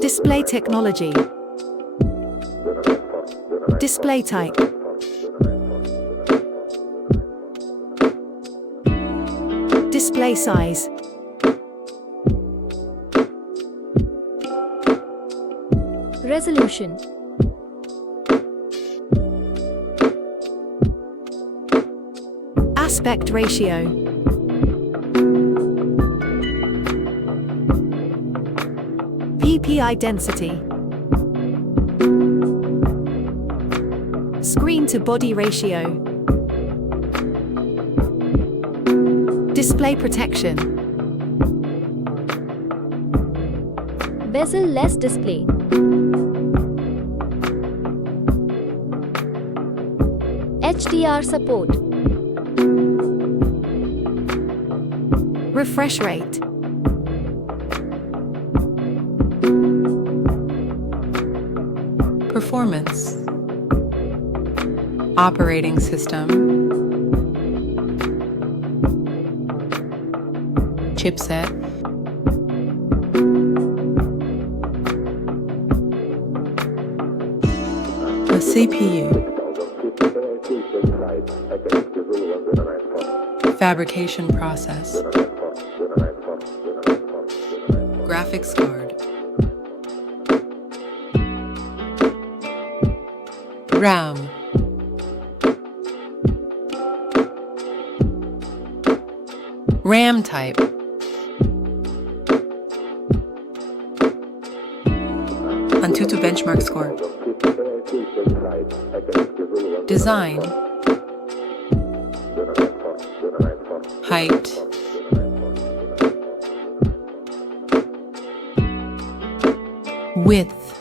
Display technology. Display type. Display size. Resolution. Aspect ratio. PPI density. Screen to body ratio. Display protection. Bezel-less display. HDR support. Refresh rate. Performance. Operating system. Chipset. The CPU. Fabrication process. Graphics card. RAM. RAM type. Antutu benchmark score. Design. Height. Width.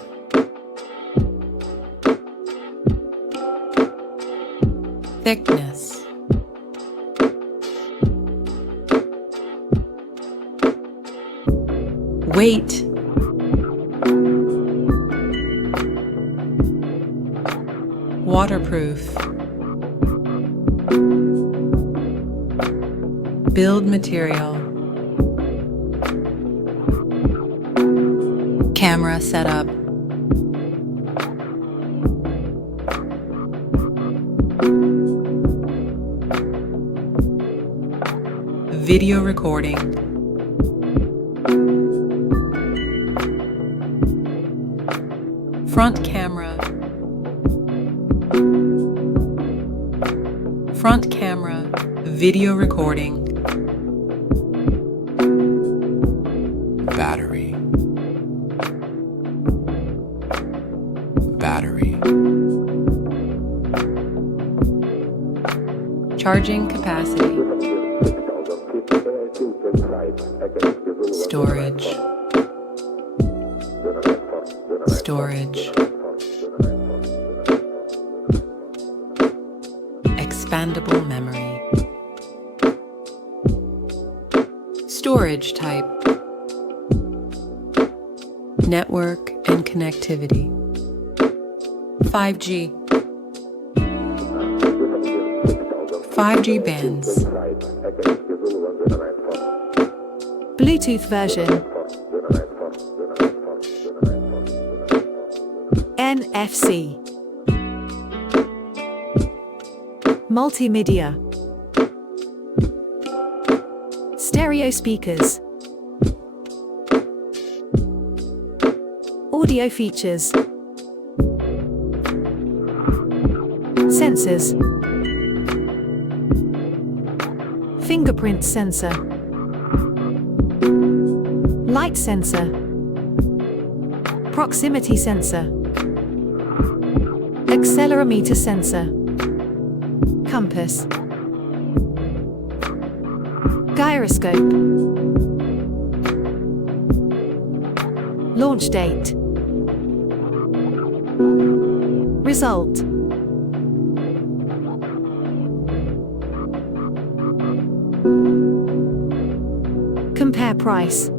Thickness. Weight. Waterproof. Build material. Camera setup. Video recording. Front camera. Front camera, video recording. Battery. Battery. Charging capacity. Storage. Storage. Expandable memory. Storage type. Network and connectivity. 5G. 5G bands. Bluetooth version. NFC. Multimedia. Stereo speakers. Audio features. Sensors. Fingerprint sensor. Light sensor. Proximity sensor. Accelerometer sensor. Compass. Gyroscope. Launch date. Result. Compare price.